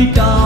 Happy